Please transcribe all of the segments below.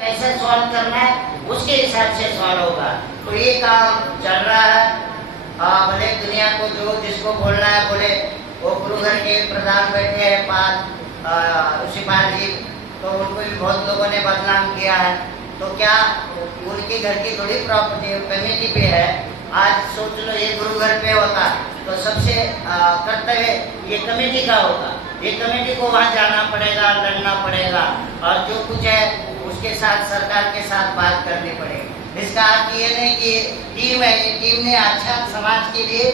कैसे सॉल्व करना है उसके हिसाब से सॉल्व होगा। तो ये काम चल रहा है। भले दुनिया को जो जिसको बोलना है बोले। वो गुरु घर के प्रधान बैठे हैं पाल ऋषिपाल जी, तो उनको भी बहुत लोगों ने बदनाम किया है। तो क्या उनके घर की थोड़ी प्रॉपर्टी कमेटी पे है। आज सोच लो ये गुरु घर पे होता तो सबसे कर्तव्य ये कमेटी का होता। ये कमेटी को वहाँ जाना पड़ेगा, लड़ना पड़ेगा और जो कुछ है उसके साथ सरकार के साथ बात करनी पड़ेगी। इसका अर्थ ये नहीं कि टीम है, ये टीम ने अच्छा समाज के लिए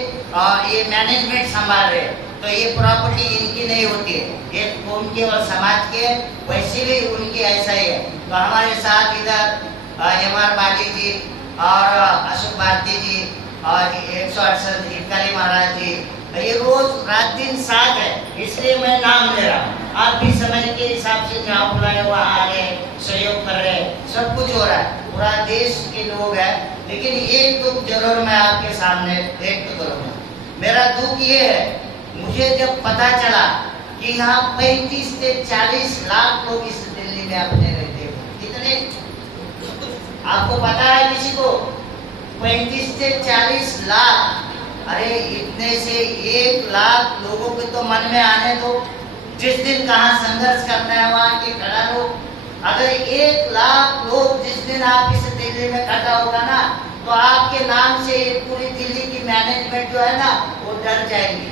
ये मैनेजमेंट संभाल रहे, तो ये प्रॉपर्टी इनकी नहीं होती है, ये उनकी और समाज के। वैसे भी उनकी ऐसा ही है। तो हमारे साथ इधर एम.आर. बाली जी और अशोक भारती जी और 168 हितकारी महाराज जी, ये रोज रात दिन साथ है, इसलिए मैं नाम ले रहा हूँ। आप भी समय के हिसाब से जहाँ बुलाए वहाँ आ रहे, सहयोग कर रहे, सब कुछ हो रहा है। पूरा देश के लोग हैं। लेकिन एक दुख जरूर मैं आपके सामने व्यक्त करूँगा। मेरा दुख ये है, मुझे जब पता चला कि यहाँ 35 से 40 लाख लोग इस दिल्ली में अपने रहते हैं। कितने आपको पता है किसी को? 35 से 40 लाख। अरे इतने से 1 लाख लोगों के तो मन में आने दो। जिस दिन कहाँ संघर्ष करना है वहाँ के खड़ा लो। अगर 1 लाख लोग जिस दिन आप इस दिल्ली में खड़ा होगा ना, तो आपके नाम से पूरी दिल्ली की मैनेजमेंट जो है ना वो डर जाएंगी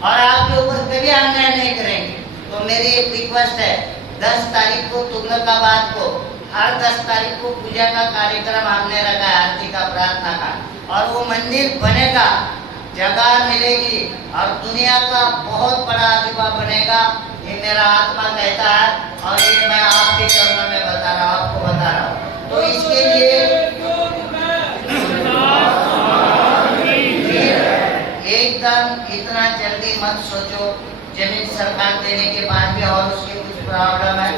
और आपके ऊपर कभी अन्याय नहीं करेंगे। तो मेरी एक रिक्वेस्ट है, 10 तारीख को तुगलकाबाद को, हर 10 तारीख को पूजा का कार्यक्रम हमने रखा है, आरती का, प्रार्थना का, और वो मंदिर बनेगा, जगह मिलेगी और दुनिया का बहुत बड़ा अजूबा बनेगा। ये मेरा आत्मा कहता है और ये मैं आपके चरणों में बता रहा हूँ, आपको बता रहा हूँ। तो इसके लिए एकदम इतना जल्दी मत सोचो। जमीन सरकार देने के बाद भी और उसके कुछ प्रॉब्लम है,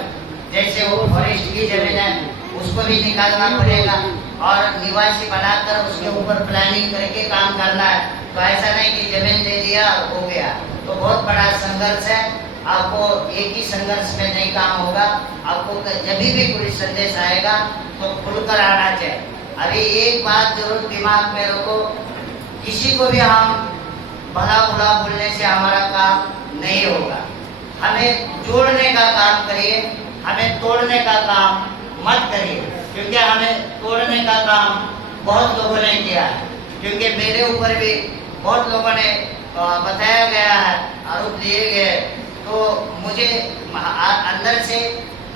जैसे वो फॉरेस्ट की जमीन है उसको भी निकालना पड़ेगा और निवासी बनाकर उसके ऊपर प्लानिंग करके काम करना है। तो ऐसा नहीं कि जमीन दे दिया हो गया। तो बहुत बड़ा संघर्ष है। आपको एक ही संघर्ष में नहीं काम होगा। आपको जब भी कोई संदेश आएगा तो खुलकर आना चाहिए। अभी एक बात जरूर दिमाग में रखो, किसी को भी हम भला बुरा बोलने से हमारा काम नहीं होगा। हमें जोड़ने का काम करिए, हमें तोड़ने का काम मत करिए, क्योंकि हमें तोड़ने का काम बहुत लोगों ने किया है। क्योंकि मेरे ऊपर भी बहुत लोगों ने बताया गया है, आरोप लिए गए। तो मुझे अंदर से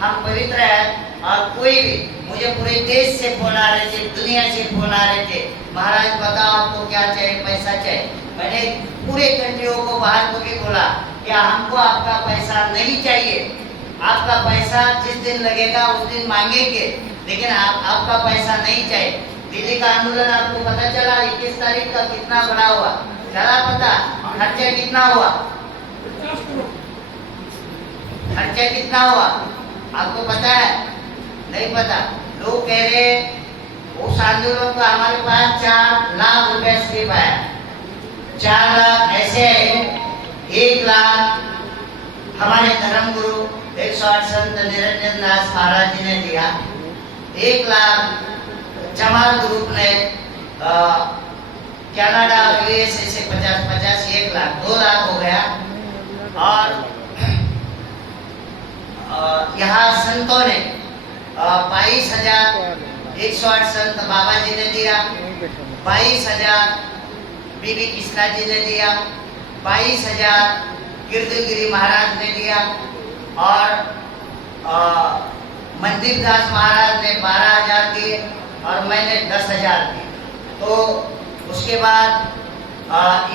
हम पवित्र हैं और कोई भी मुझे पूरे देश से फोन आ रहे थे, दुनिया से फोन आ रहे थे, महाराज बताओ आपको क्या चाहिए, पैसा चाहिए। मैंने पूरे कंट्रियों को, बाहर को भी बोला कि हमको आपका पैसा नहीं चाहिए। आपका पैसा जिस दिन लगेगा उस दिन मांगेंगे, लेकिन आपका पैसा नहीं चाहिए। दिल्ली का आंदोलन आपको पता चला 21 तारीख का कितना बड़ा हुआ, चला पता? खर्चा कितना हुआ? खर्चा कितना हुआ आपको पता है? नहीं पता। लोग कह रहे उस आंदोलन को हमारे पास 4 लाख रुपए स्लिप आया। 4 लाख ऐसे है, 1 लाख हमारे धर्म गुरु 108 संत निरंजन दास महाराज जी ने दिया, 1 लाख जमाल ग्रुप ने कनाडा और यूएसए से 50-50, 1 लाख, 2 लाख हो गया। और यहाँ संतों ने 22,000 108 संत बाबा जी ने दिया, 22,000 बीबी कृष्णा जी ने दिया, 22,000 गिरधगिरी महाराज ने दिया और मनदीप दास महाराज ने 12,000 दिए और मैंने 10,000 दिए। तो उसके बाद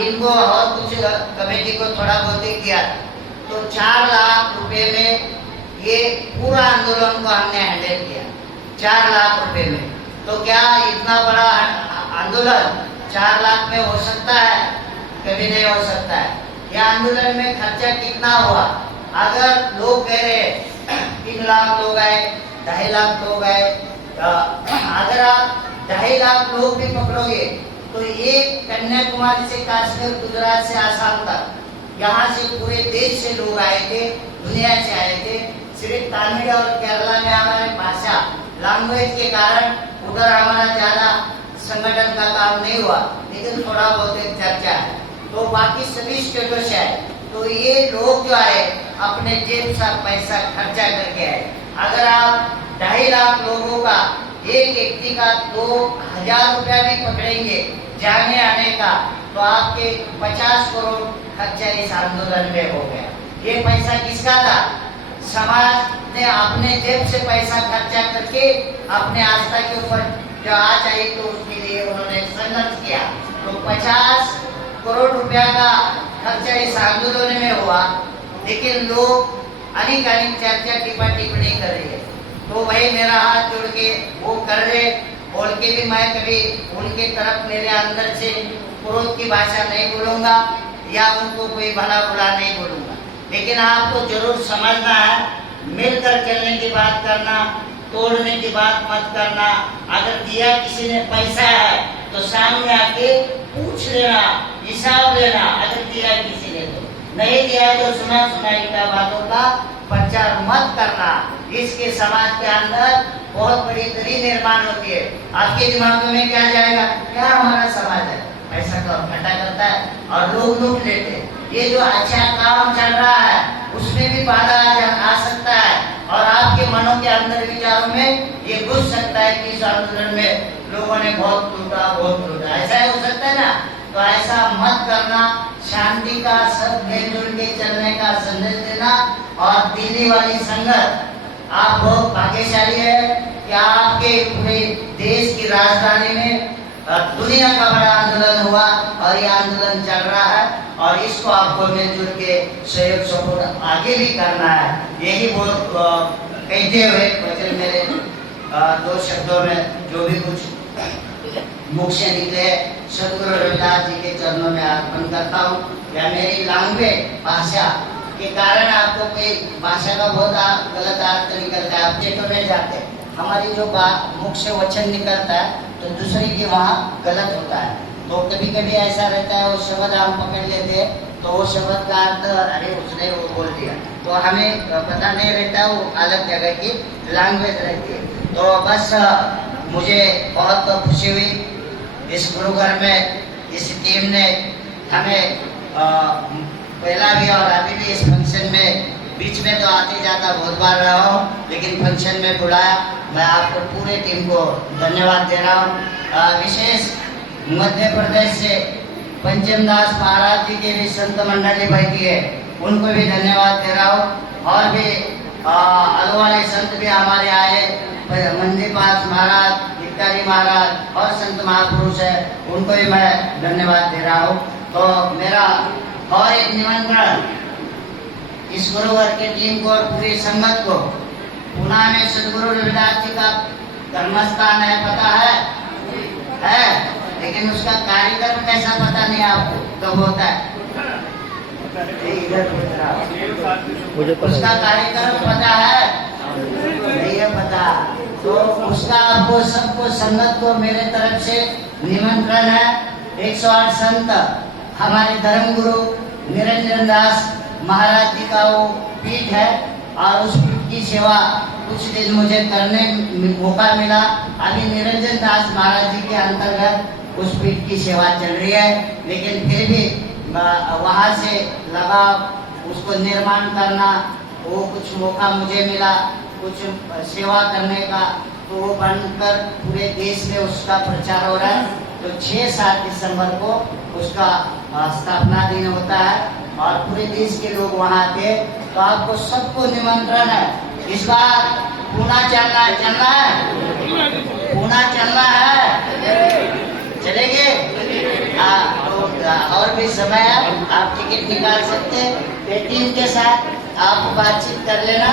इनको और कुछ कमेटी को थोड़ा बहुत ही किया। तो 4 लाख रुपए में ये पूरा आंदोलन को हमने हैंडल किया, 4 लाख रुपए में। तो क्या इतना बड़ा आंदोलन 4 लाख में हो सकता है? कभी नहीं हो सकता है। यह आंदोलन में खर्चा कितना हुआ? अगर लोग कह रहे 3 लाख लोग आए, 2.5 लाख लोग आए, अगर आप 2.5 लाख लोग भी पकड़ोगे तो एक कन्याकुमारी से कश्मीर, गुजरात से आसाम तक, यहाँ से पूरे देश से लोग आए थे, दुनिया से आए थे। सिर्फ तमिल और केरला में हमारी भाषा लैंग्वेज के कारण उधर हमारा ज्यादा संगठन का काम नहीं हुआ, लेकिन थोड़ा बहुत एक चर्चा है। तो बाकी सभी स्टेटों से आए, तो ये लोग जो आए अपने जेब से पैसा खर्चा करके आए। अगर आप 2.5 लाख लोगों का एक व्यक्ति का 2,000 रुपया भी पकड़ेंगे जाने आने का, तो आपके 50 करोड़ खर्चा इस आंदोलन में हो गया। ये पैसा किसका था? समाज ने अपने जेब से पैसा खर्चा करके अपने आस्था के ऊपर जो आज आई, तो उसके लिए उन्होंने संघर्ष किया। तो 50 करोड़ रुपया का खर्चा इस आंदोलन में हुआ, लेकिन लोग अनेक चर्चा टिप्पणी कर रही है। तो वही मेरा हाथ जोड़ के वो कर रहे, बोल के भी मैं कभी उनके तरफ मेरे अंदर से क्रोध की भाषा नहीं बोलूंगा या उनको कोई भला बुरा नहीं बोलूंगा, लेकिन आपको जरूर समझना है, मिलकर चलने की बात करना, तोड़ने की बात मत करना। अगर दिया किसी ने पैसा है तो सामने आके पूछ लेना, हिसाब लेना। अगर दिया किसी ने तो नहीं दिया तो सुना सुनाई का बातों का प्रचार मत करना। इसके समाज के अंदर बहुत बड़ी दरी निर्माण होती है। आपके दिमाग में क्या जाएगा? क्या हमारा समाज है, पैसा का इकट्ठा करता है और लोग लूट लेते हैं। ये जो अच्छा काम चल रहा है उसमें भी बाधा आ सकता है, और आपके मनों के अंदर विचारों में ये घुस सकता है कि इस आंदोलन में लोगों ने बहुत लूटा। ऐसा हो सकता है ना? तो ऐसा मत करना। शांति का, सब मिलजुल के चलने का संदेश देना। और दिल्ली वाली संगत, आप बहुत भाग्यशाली है कि आपके पूरे देश की राजधानी में दुनिया का बड़ा आंदोलन हुआ और ये आंदोलन चल रहा है, और इसको आपको मिलजुल के सहयोग सपोर्ट आगे भी करना है। यही बोल कहते हुए वचन मेरे 2 शब्दों में जो भी कुछ मुख से निकले सदगुरु रविदास जी के चरणों में अर्पण करता हूँ। या मेरी लैंग्वेज भाषा के कारण आपको कोई भाषा का बहुत गलत अर्थ निकलता है, आप चेतों में जाते। हमारी जो मुख से वचन निकलता है तो दूसरे के वहाँ गलत होता है। तो कभी कभी ऐसा रहता है, वो शब्द हम पकड़ लेते हैं तो वो शब्द का अर्थ अरे उसने वो बोल दिया, तो हमें पता नहीं रहता, वो अलग जगह की लैंग्वेज रहती है। तो बस मुझे बहुत खुशी हुई इस गुरु घर में इस टीम ने हमें पहला भी और अभी भी इस फंक्शन में, बीच में तो आते जाता बहुत बार रहा हूँ, लेकिन फंक्शन में बुलाया। मैं आपको पूरे टीम को धन्यवाद दे रहा हूँ। विशेष मध्य प्रदेश से पंचम दास महाराज जी के भी संत मंडली बैठी है, उनको भी धन्यवाद दे रहा हूँ। और भी अलवाले संत भी हमारे आए, मंदीपास महाराज, भिकारी महाराज और संत महापुरुष है, उनको भी मैं धन्यवाद दे रहा हूँ। तो मेरा और एक निमंत्रण इस गुरुवर की टीम को और पूरी संगत को, पुणे में सदगुरु रविदास जी का धर्मस्थान है, पता है, लेकिन उसका कार्यक्रम कैसा पता नहीं आपको, कब होता है? उसका कार्यक्रम पता है? नहीं है पता। तो उसका आपको सबको संगत को मेरे तरफ से निमंत्रण है। 108 संत हमारे धर्म गुरु निरंजन दास महाराज जी का वो पीठ है, और उस पीठ की सेवा कुछ दिन मुझे करने मौका मिला। अभी निरंजन दास महाराज जी के अंतर्गत उस पीठ की सेवा चल रही है, लेकिन फिर भी वहाँ से लगा उसको निर्माण करना, वो कुछ मौका मुझे मिला कुछ सेवा करने का, तो वो बनकर पूरे देश में उसका प्रचार हो रहा है। तो 6-7 दिसंबर को उसका स्थापना दिन होता है और पूरे देश के लोग वहाँ थे। तो आपको सबको निमंत्रण है, इस बार पुणे चलना है, पुणे चलना है, चलेंगे? और भी समय है, आप टिकट निकाल सकते हैं। टीम के साथ आप बातचीत कर लेना,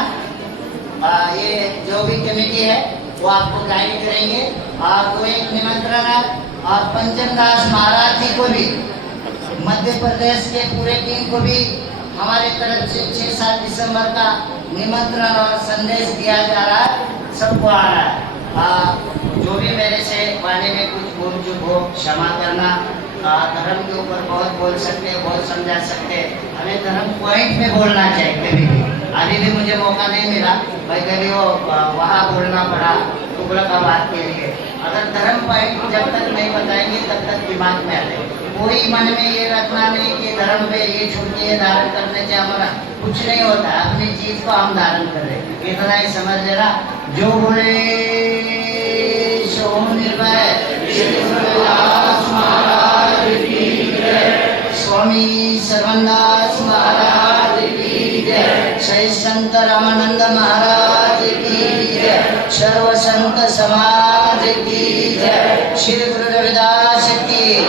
ये जो भी कमेटी है वो आपको गाइड करेंगे। और वो एक निमंत्रण है, और पंचम दास महाराज जी को भी, मध्य प्रदेश के पूरे टीम को भी हमारे तरफ से 6-7 दिसंबर का निमंत्रण और संदेश दिया जा रहा है, सबको आ रहा है। जो भी मेरे से वाणी में कुछ भूल चूक हो क्षमा करना। धर्म के ऊपर बहुत बोल सकते हैं, बहुत समझा सकते हैं, हमें धर्म पॉइंट में बोलना चाहिए। कभी भी अभी भी मुझे मौका नहीं मिला, भाई कभी वो वहाँ बोलना पड़ा, तो तुगलकाबाद के लिए। अगर धर्म पॉइंट जब तक नहीं बताएंगे तब तक दिमाग में आते, कोई मन में ये रखना नहीं कि धर्म पे ये छुट्टी है धारण करने से हमारा कुछ नहीं होता, अपनी चीज को हम धारण कर रहे, इतना ही समझ लेना। जो बोले सोम निर्भय श्री गुरुदास महाराज की जय, स्वामी सर्वदास महाराज की जय, श्री संत रामानंद महाराज की जय, सर्व संत समाज की जय, श्री गुरु रविदास की